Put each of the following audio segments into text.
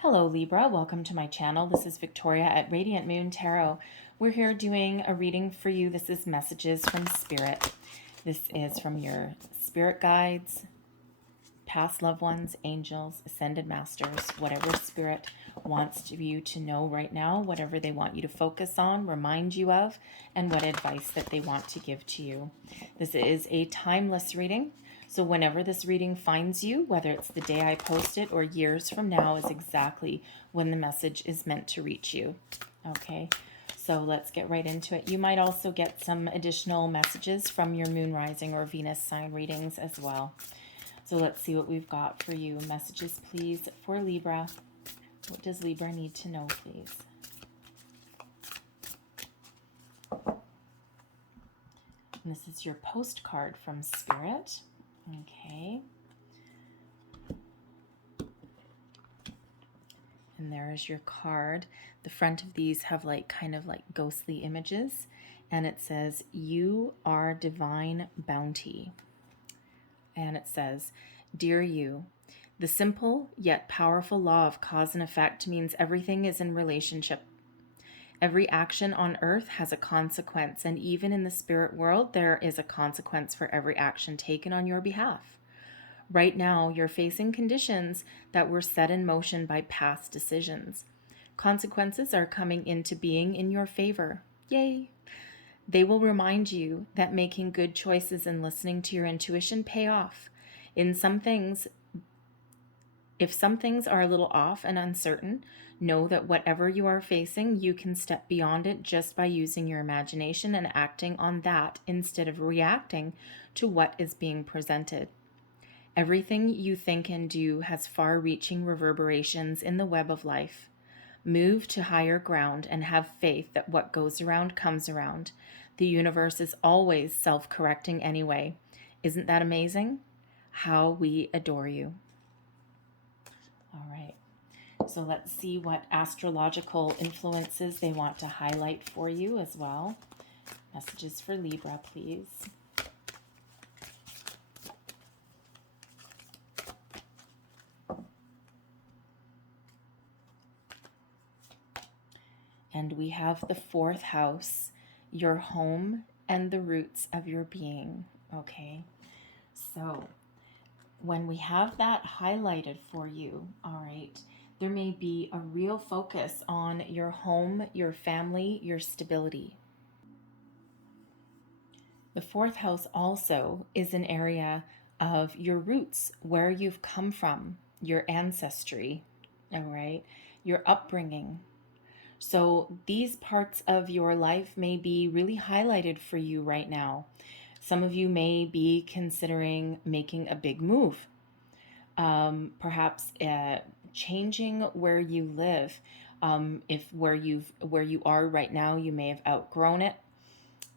Hello Libra, welcome to my channel. This is Victoria at Radiant Moon Tarot. We're here doing a reading for you. This is messages from Spirit. This is from your spirit guides, past loved ones, angels, ascended masters, whatever Spirit wants you to know right now, whatever they want you to focus on, remind you of, and what advice that they want to give to you. This is a timeless reading. So whenever this reading finds you, whether it's the day I post it or years from now, is exactly when the message is meant to reach you. Okay, so let's get right into it. You might also get some additional messages from your moon rising or Venus sign readings as well. So let's see what we've got for you. Messages, please, for Libra. What does Libra need to know, please? And this is your postcard from Spirit. Okay. And there's your card. The front of these have kind of ghostly images. And it says, "You are divine bounty." And it says, "Dear you, the simple yet powerful law of cause and effect means everything is in relationship. Every action on earth has a consequence, and even in the spirit world, there is a consequence for every action taken on your behalf. Right now, you're facing conditions that were set in motion by past decisions. Consequences are coming into being in your favor. Yay! They will remind you that making good choices and listening to your intuition pay off. If some things are a little off and uncertain, know that whatever you are facing, you can step beyond it just by using your imagination and acting on that instead of reacting to what is being presented. Everything you think and do has far-reaching reverberations in the web of life. Move to higher ground and have faith that what goes around comes around. The universe is always self-correcting anyway. Isn't that amazing? How we adore you." All right. So let's see what astrological influences they want to highlight for you as well. Messages for Libra, please. And we have the fourth house, your home and the roots of your being. Okay. So when we have that highlighted for you, all right, there may be a real focus on your home, your family, your stability. The fourth house also is an area of your roots, where you've come from, your ancestry, all right, your upbringing. So these parts of your life may be really highlighted for you right now. Some of you may be considering making a big move. Perhaps changing where you live. If where you are right now, you may have outgrown it.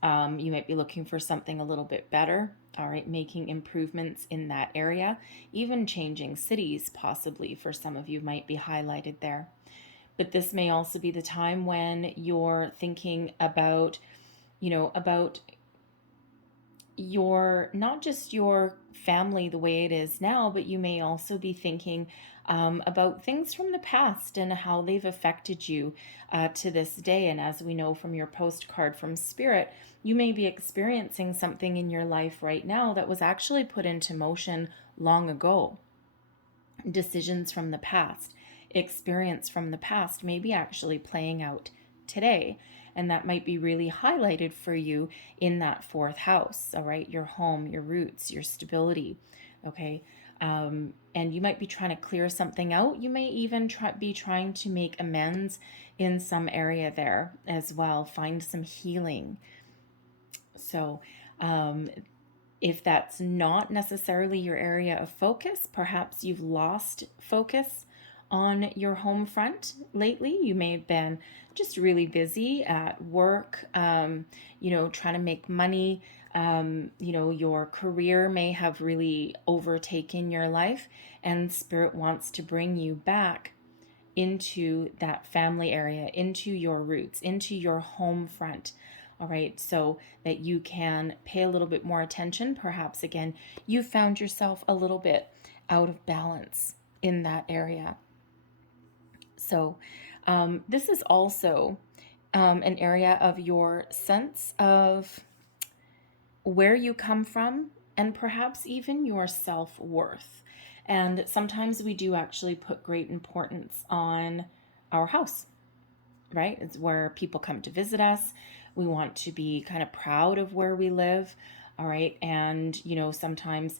You might be looking for something a little bit better. All right, making improvements in that area. Even changing cities, possibly, for some of you might be highlighted there. But this may also be the time when you're thinking about, about not just your family the way it is now, but you may also be thinking about things from the past and how they've affected you to this day. And as we know from your postcard from Spirit, you may be experiencing something in your life right now that was actually put into motion long ago. Decisions from the past, experience from the past may be actually playing out today. And that might be really highlighted for you in that fourth house, all right? Your home, your roots, your stability, okay? And you might be trying to clear something out. You may even be trying to make amends in some area there as well. Find some healing. So if that's not necessarily your area of focus, perhaps you've lost focus on your home front lately. You may have been just really busy at work, trying to make money. Your career may have really overtaken your life, and Spirit wants to bring you back into that family area, into your roots, into your home front. All right, so that you can pay a little bit more attention. Perhaps, again, you found yourself a little bit out of balance in that area. So this is also an area of your sense of where you come from and perhaps even your self-worth. And sometimes we do actually put great importance on our house, right? It's where people come to visit us. We want to be kind of proud of where we live, all right? And, sometimes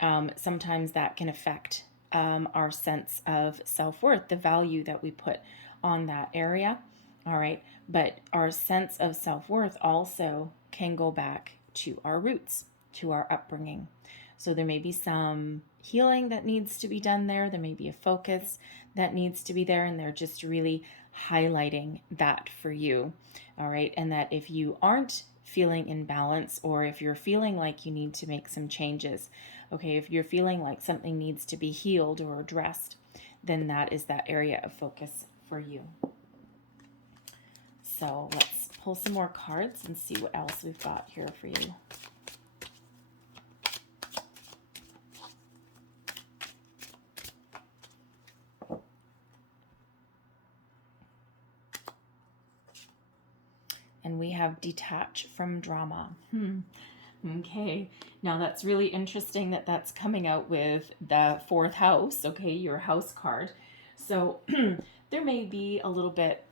that can affect our sense of self-worth, the value that we put on that area, all right? But our sense of self-worth also can go back to our roots, to our upbringing. So there may be some healing that needs to be done there. There may be a focus that needs to be there, and they're just really highlighting that for you. All right. And that if you aren't feeling in balance, or if you're feeling like you need to make some changes, okay, if you're feeling like something needs to be healed or addressed, then that is that area of focus for you. So let's pull some more cards and see what else we've got here for you. And we have detach from drama. Okay, now that's really interesting that that's coming out with the fourth house, okay, your house card. So there may be a little bit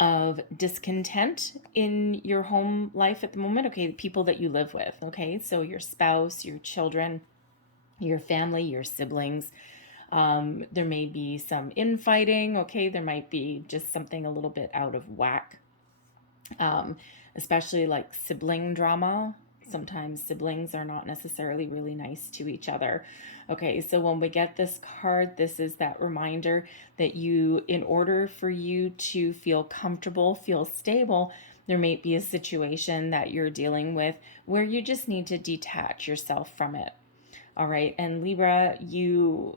of discontent in your home life at the moment, okay, the people that you live with, okay, so your spouse, your children, your family, your siblings. There may be some infighting, okay, there might be just something a little bit out of whack. Especially like sibling drama. Sometimes siblings are not necessarily really nice to each other. Okay, so when we get this card, this is that reminder that in order for you to feel comfortable, feel stable, there may be a situation that you're dealing with where you just need to detach yourself from it. All right, and Libra, you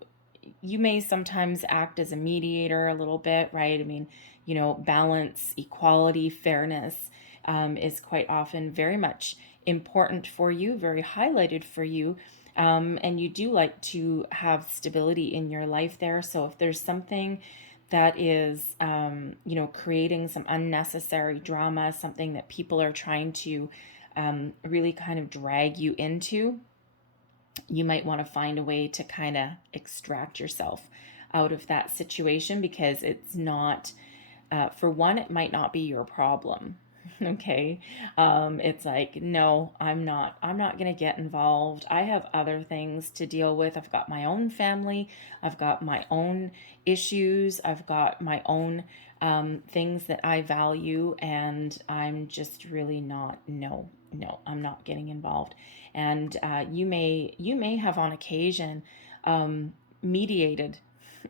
may sometimes act as a mediator a little bit, right? I mean, balance, equality, fairness is quite often very much important for you, very highlighted for you. And you do like to have stability in your life there. So if there's something that is, creating some unnecessary drama, something that people are trying to really kind of drag you into, you might want to find a way to kind of extract yourself out of that situation, because it's not, for one, it might not be your problem. Okay. It's like, no, I'm not going to get involved. I have other things to deal with. I've got my own family. I've got my own issues. I've got my own things that I value, and I'm just really not, no, I'm not getting involved. And you may have on occasion mediated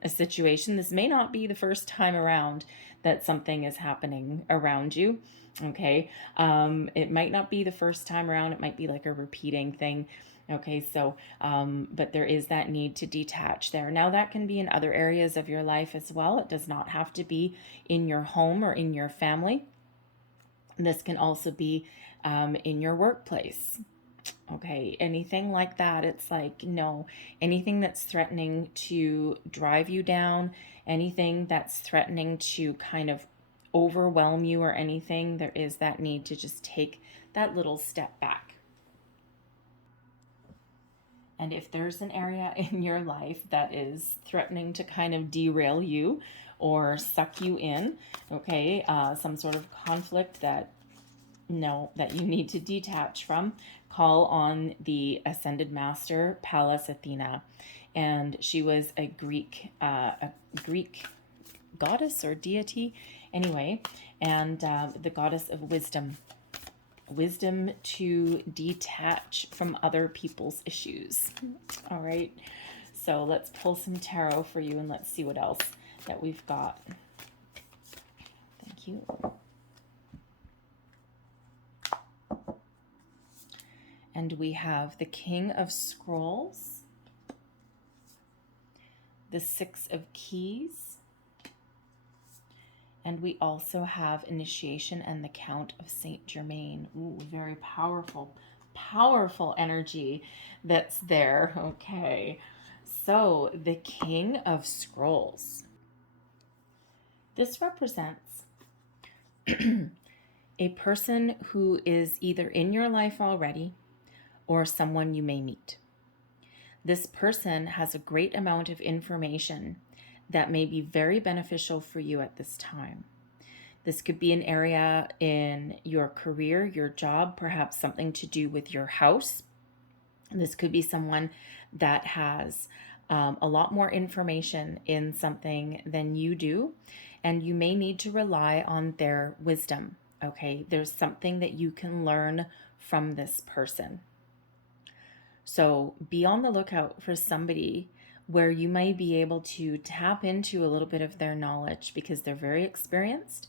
a situation. This may not be the first time around that something is happening around you. Okay. It might not be the first time around. It might be like a repeating thing. Okay. So, but there is that need to detach there. Now that can be in other areas of your life as well. It does not have to be in your home or in your family. This can also be in your workplace. Okay, anything like that, it's like, no, anything that's threatening to drive you down, anything that's threatening to kind of overwhelm you or anything, there is that need to just take that little step back. And if there's an area in your life that is threatening to kind of derail you or suck you in, okay, some sort of conflict that you need to detach from, call on the Ascended Master, Pallas Athena. And she was a Greek goddess or deity, anyway, and the goddess of wisdom to detach from other people's issues. All right, so let's pull some tarot for you, and let's see what else that we've got. Thank you. And we have the King of Scrolls, the Six of Keys, and we also have Initiation and the Count of Saint Germain. Ooh, very powerful, powerful energy that's there. Okay, so the King of Scrolls. This represents a person who is either in your life already or someone you may meet. This person has a great amount of information that may be very beneficial for you at this time. This could be an area in your career, your job, perhaps something to do with your house. This could be someone that has a lot more information in something than you do, and you may need to rely on their wisdom. Okay, there's something that you can learn from this person. So be on the lookout for somebody where you might be able to tap into a little bit of their knowledge, because they're very experienced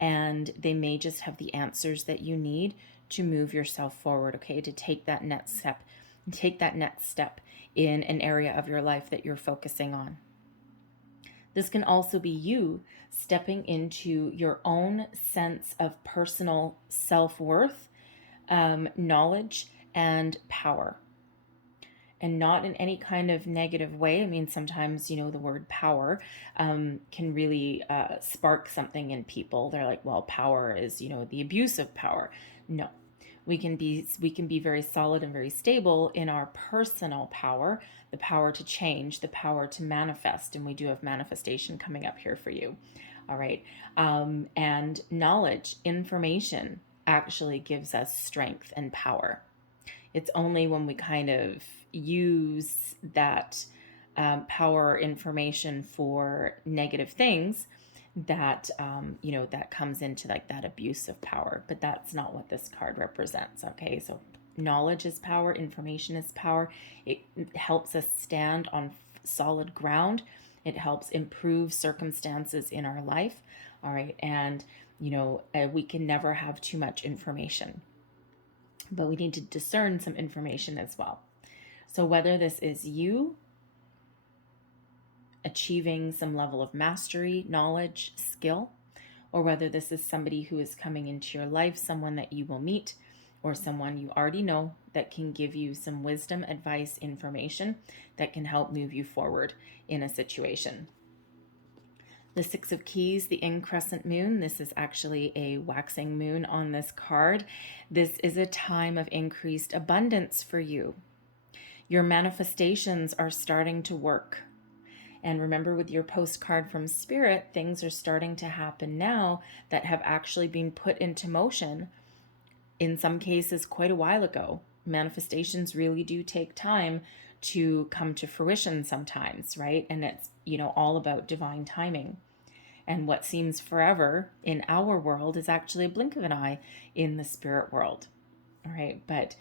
and they may just have the answers that you need to move yourself forward, okay, to take that next step in an area of your life that you're focusing on. This can also be you stepping into your own sense of personal self-worth, knowledge, and power. And not in any kind of negative way. I mean, sometimes, the word power can really spark something in people. They're like, well, power is, the abuse of power. No, we can be very solid and very stable in our personal power, the power to change, the power to manifest. And we do have manifestation coming up here for you. All right. And knowledge, information actually gives us strength and power. It's only when we kind of use that power information for negative things that that comes into like that abuse of power. But that's not what this card represents. Okay, so knowledge is power, information is power. It helps us stand on solid ground. It helps improve circumstances in our life. All right, and we can never have too much information, but we need to discern some information as well. So whether this is you achieving some level of mastery, knowledge, skill, or whether this is somebody who is coming into your life, someone that you will meet, or someone you already know that can give you some wisdom, advice, information that can help move you forward in a situation. The Six of Keys, the increscent moon. This is actually a waxing moon on this card. This is a time of increased abundance for you. Your manifestations are starting to work. And remember, with your postcard from Spirit, things are starting to happen now that have actually been put into motion, in some cases quite a while ago. Manifestations really do take time to come to fruition sometimes, right? And it's, all about divine timing. And what seems forever in our world is actually a blink of an eye in the spirit world. All right, but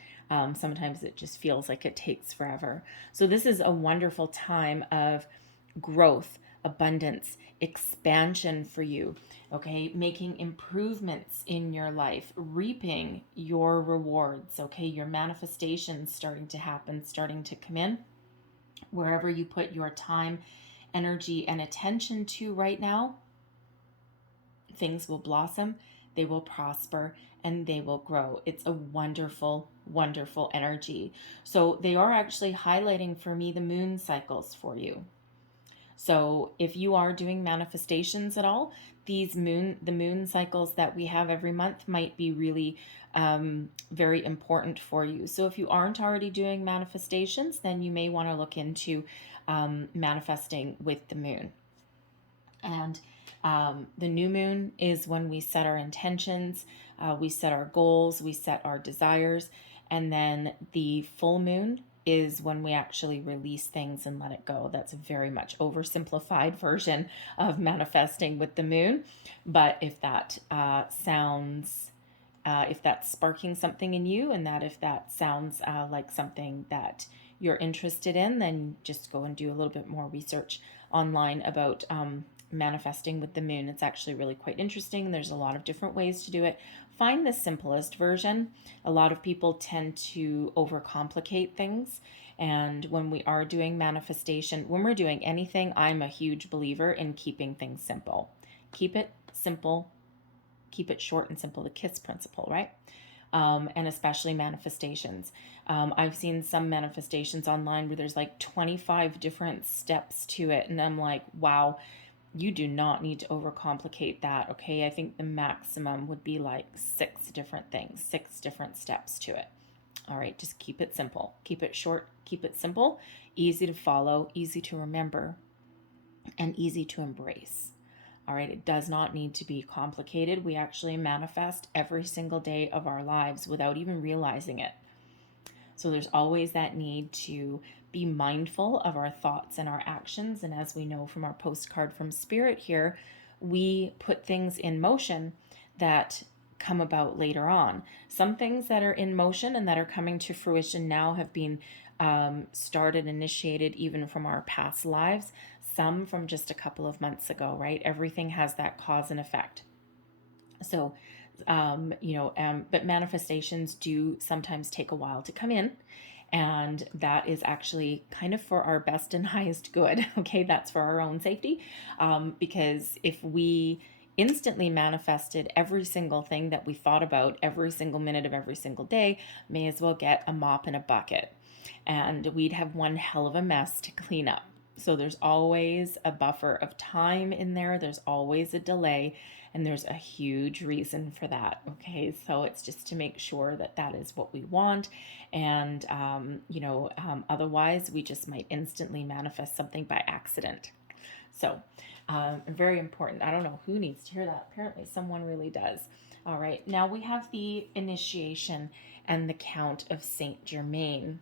sometimes it just feels like it takes forever. So this is a wonderful time of growth, abundance, expansion for you, okay? Making improvements in your life, reaping your rewards, okay? Your manifestations starting to happen, starting to come in. Wherever you put your time, energy, and attention to right now, things will blossom, they will prosper, and they will grow. It's a wonderful, wonderful energy. So they are actually highlighting for me the moon cycles for you. So if you are doing manifestations at all, the moon cycles that we have every month might be really very important for you. So if you aren't already doing manifestations, then you may want to look into manifesting with the moon. And the new moon is when we set our intentions, we set our goals, we set our desires. And then the full moon is when we actually release things and let it go. That's a very much oversimplified version of manifesting with the moon. But if that if that's sparking something in you, and if that sounds like something that you're interested in, then just go and do a little bit more research online about manifesting with the moon. It's actually really quite interesting. There's a lot of different ways to do it. Find the simplest version. A lot of people tend to overcomplicate things. And when we are doing manifestation, when we're doing anything, I'm a huge believer in keeping things simple. Keep it simple. Keep it short and simple. The KISS principle, right? And especially manifestations. I've seen some manifestations online where there's like 25 different steps to it. And I'm like, wow, You do not need to overcomplicate that, okay? I think the maximum would be like 6 different things, 6 different steps to it. All right, just keep it simple. Keep it short, keep it simple, easy to follow, easy to remember, and easy to embrace. All right, it does not need to be complicated. We actually manifest every single day of our lives without even realizing it. So there's always that need to be mindful of our thoughts and our actions. And as we know from our postcard from Spirit here, we put things in motion that come about later on. Some things that are in motion and that are coming to fruition now have been started, initiated even from our past lives, some from just a couple of months ago, right? Everything has that cause and effect. So, but manifestations do sometimes take a while to come in. And that is actually kind of for our best and highest good. Okay, that's for our own safety. Because if we instantly manifested every single thing that we thought about every single minute of every single day, may as well get a mop and a bucket. And we'd have one hell of a mess to clean up. So there's always a buffer of time in there. There's always a delay. And there's a huge reason for that. Okay, so it's just to make sure that that is what we want. And, otherwise, we just might instantly manifest something by accident. So, very important. I don't know who needs to hear that. Apparently, someone really does. All right, now we have the initiation and the count of Saint Germain.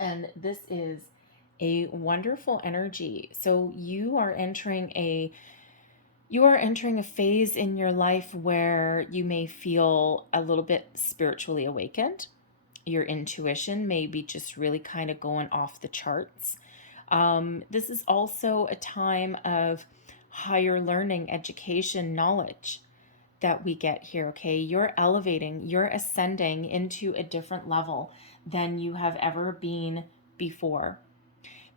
And this is a wonderful energy. So you are entering a phase in your life where you may feel a little bit spiritually awakened. Your intuition may be just really kind of going off the charts. This is also a time of higher learning, education, knowledge that we get here, okay? You're elevating, you're ascending into a different level than you have ever been before.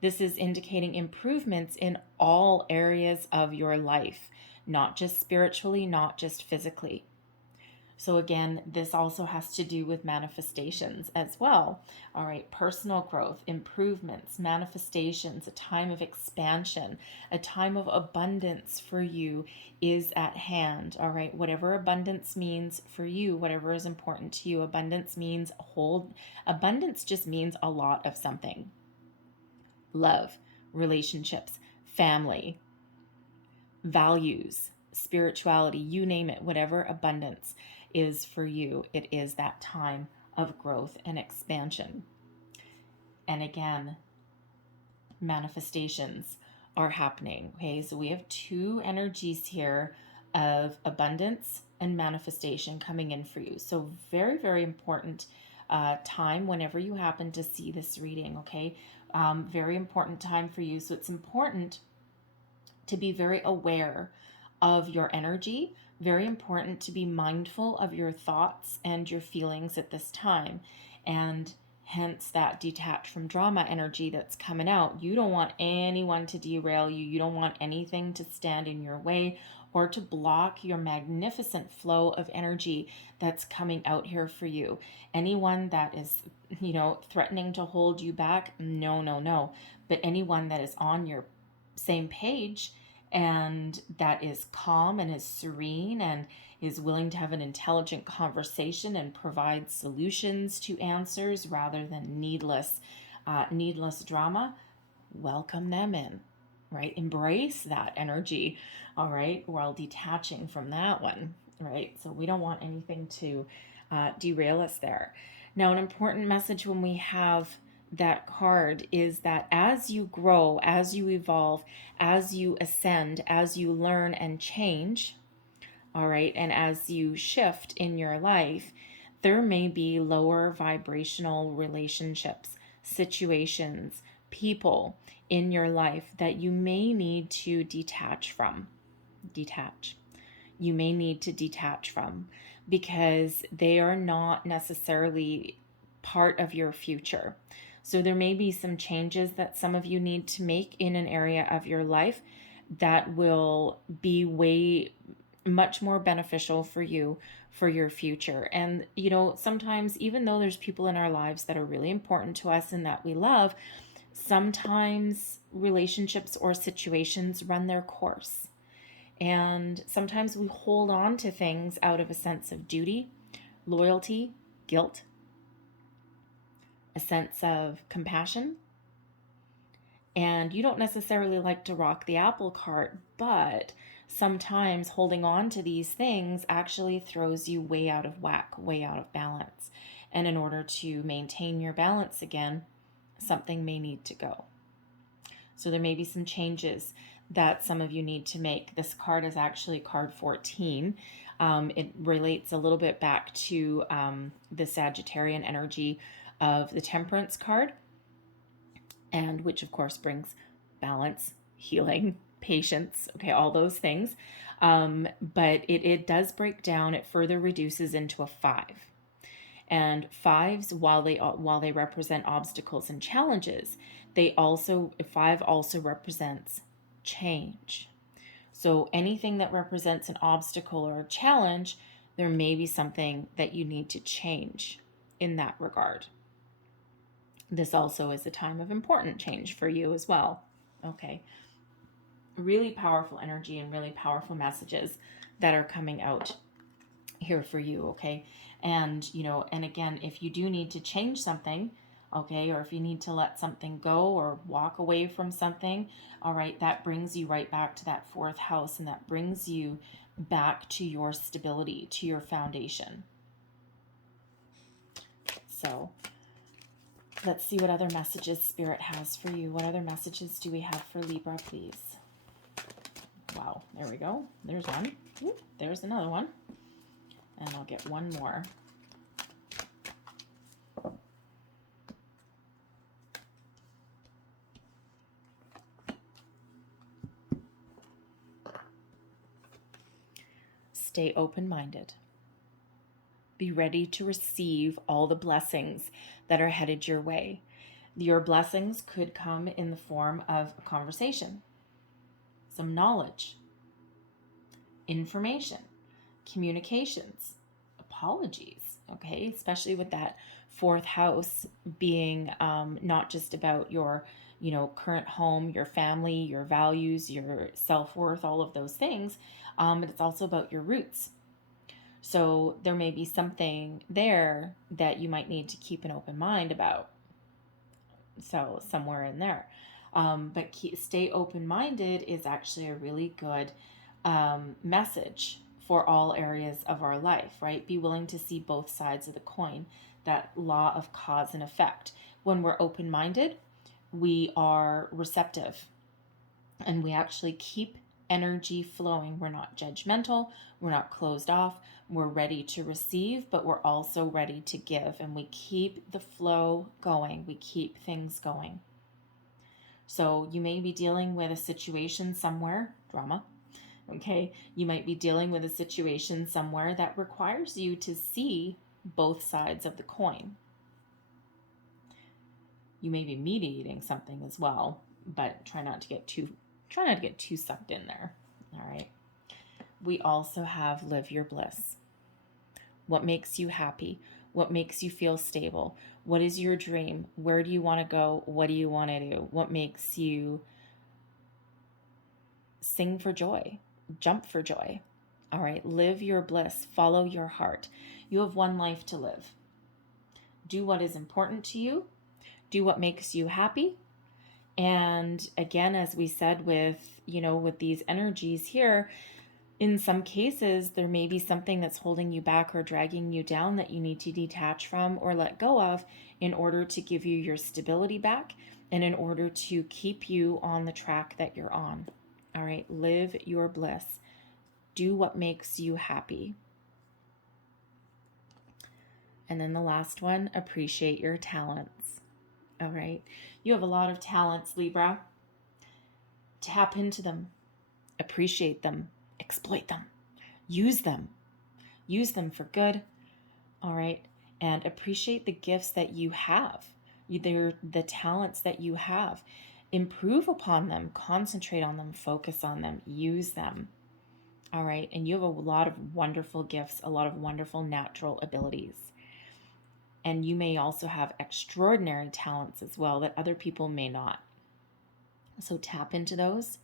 This is indicating improvements in all areas of your life, not just spiritually, not just physically. So again, this also has to do with manifestations as well. All right, personal growth, improvements, manifestations, a time of expansion, a time of abundance for you is at hand. All right, whatever abundance means for you, whatever is important to you, abundance just means a lot of something. Love, relationships, family, values, spirituality, you name it, whatever abundance is for you, it is that time of growth and expansion. And again, manifestations are happening. Okay, so we have 2 energies here of abundance and manifestation coming in for you. So very, very important time whenever you happen to see this reading. Okay, very important time for you. So it's important to be very aware of your energy, very important to be mindful of your thoughts and your feelings at this time. And hence that detach from drama energy that's coming out. You don't want anyone to derail you. You don't want anything to stand in your way or to block your magnificent flow of energy that's coming out here for you. Anyone that is, threatening to hold you back, no. But anyone that is on your same page and that is calm and is serene and is willing to have an intelligent conversation and provide solutions to answers rather than needless drama, welcome them in, right? Embrace that energy, all right, while detaching from that one, right? So we don't want anything to derail us there. Now, an important message when we have that card is that as you grow, as you evolve, as you ascend, as you learn and change, all right, and as you shift in your life, there may be lower vibrational relationships, situations, people in your life that you may need to detach from. You may need to detach from because they are not necessarily part of your future. So there may be some changes that some of you need to make in an area of your life that will be way much more beneficial for you for your future. And sometimes even though there's people in our lives that are really important to us and that we love, Sometimes relationships or situations run their course. And sometimes we hold on to things out of a sense of duty, loyalty, guilt, a sense of compassion. And you don't necessarily like to rock the apple cart, but sometimes holding on to these things actually throws you way out of whack, way out of balance. And in order to maintain your balance again, something may need to go. So there may be some changes that some of you need to make. This card is actually card 14. It relates a little bit back to the Sagittarian energy of the Temperance card, and which of course brings balance, healing, patience, okay, all those things. But it does break down, it further reduces into a 5. And 5s, while they represent obstacles and challenges, 5 also represents change. So anything that represents an obstacle or a challenge, there may be something that you need to change in that regard. This also is a time of important change for you as well. Okay. Really powerful energy and really powerful messages that are coming out here for you, okay? And, and again, if you do need to change something, okay, or if you need to let something go or walk away from something, all right, that brings you right back to that 4th house, and that brings you back to your stability, to your foundation. So let's see what other messages Spirit has for you. What other messages do we have for Libra, please? Wow, there we go. There's one. Ooh, there's another one. And I'll get one more. Stay open-minded. Be ready to receive all the blessings that are headed your way. Your blessings could come in the form of a conversation, some knowledge, information, communications, apologies, okay? Especially with that 4th house being not just about your, current home, your family, your values, your self-worth, all of those things, but it's also about your roots. So there may be something there that you might need to keep an open mind about. So somewhere in there. But stay open-minded is actually a really good message for all areas of our life, right? Be willing to see both sides of the coin, that law of cause and effect. When we're open-minded, we are receptive, and we actually keep energy flowing. We're not judgmental, we're not closed off, we're ready to receive, but we're also ready to give, and we keep the flow going, we keep things going. So you may be dealing with a situation somewhere, drama, okay? You might be dealing with a situation somewhere that requires you to see both sides of the coin. You may be mediating something as well, but try not to get too sucked in there. All right. We also have live your bliss. What makes you happy? What makes you feel stable? What is your dream? Where do you want to go? What do you want to do? What makes you sing for joy? Jump for joy. All right. Live your bliss. Follow your heart. You have one life to live. Do what is important to you. Do what makes you happy. And again, as we said with these energies here, in some cases, there may be something that's holding you back or dragging you down that you need to detach from or let go of in order to give you your stability back and in order to keep you on the track that you're on. All right, live your bliss. Do what makes you happy. And then the last one, appreciate your talents. All right, you have a lot of talents, Libra. Tap into them, appreciate them, exploit them, use them for good. All right, and appreciate the gifts that you have. They're the talents that you have. Improve upon them, concentrate on them, focus on them, use them. All right, and you have a lot of wonderful gifts, a lot of wonderful natural abilities. And you may also have extraordinary talents as well that other people may not. So tap into those.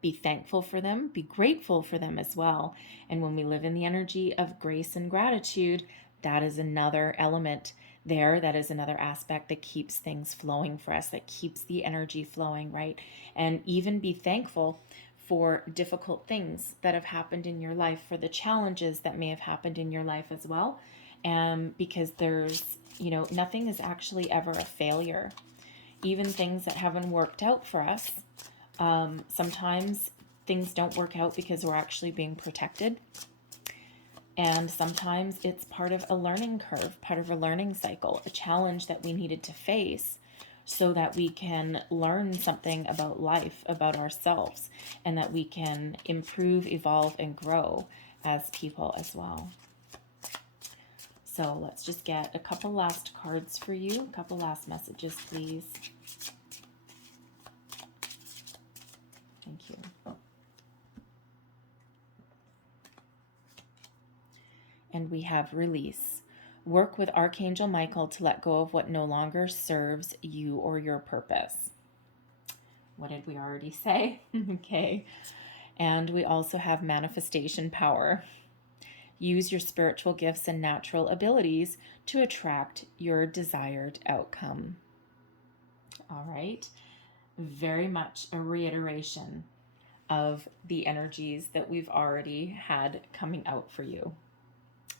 Be thankful for them, be grateful for them as well. And when we live in the energy of grace and gratitude, that is another element there. That is another aspect that keeps things flowing for us, that keeps the energy flowing, right? And even be thankful for difficult things that have happened in your life, for the challenges that may have happened in your life as well. Because there's, nothing is actually ever a failure. Even things that haven't worked out for us, sometimes things don't work out because we're actually being protected. And sometimes it's part of a learning curve, part of a learning cycle, a challenge that we needed to face so that we can learn something about life, about ourselves, and that we can improve, evolve, and grow as people as well. So let's just get a couple last cards for you, a couple last messages, please. Thank you. And we have release. Work with Archangel Michael to let go of what no longer serves you or your purpose. What did we already say? Okay. And we also have manifestation power. Use your spiritual gifts and natural abilities to attract your desired outcome. All right. Very much a reiteration of the energies that we've already had coming out for you.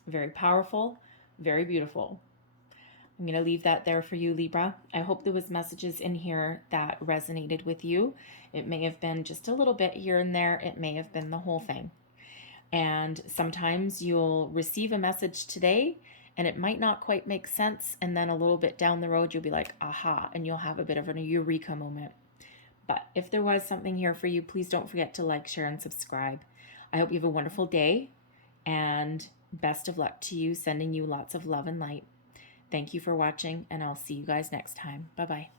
Very powerful, very beautiful. I'm going to leave that there for you, Libra. I hope there was messages in here that resonated with you. It may have been just a little bit here and there. It may have been the whole thing. And sometimes you'll receive a message today and it might not quite make sense. And then a little bit down the road, you'll be like, aha, and you'll have a bit of a eureka moment. But if there was something here for you, please don't forget to like, share, and subscribe. I hope you have a wonderful day, and best of luck to you, sending you lots of love and light. Thank you for watching, and I'll see you guys next time. Bye-bye.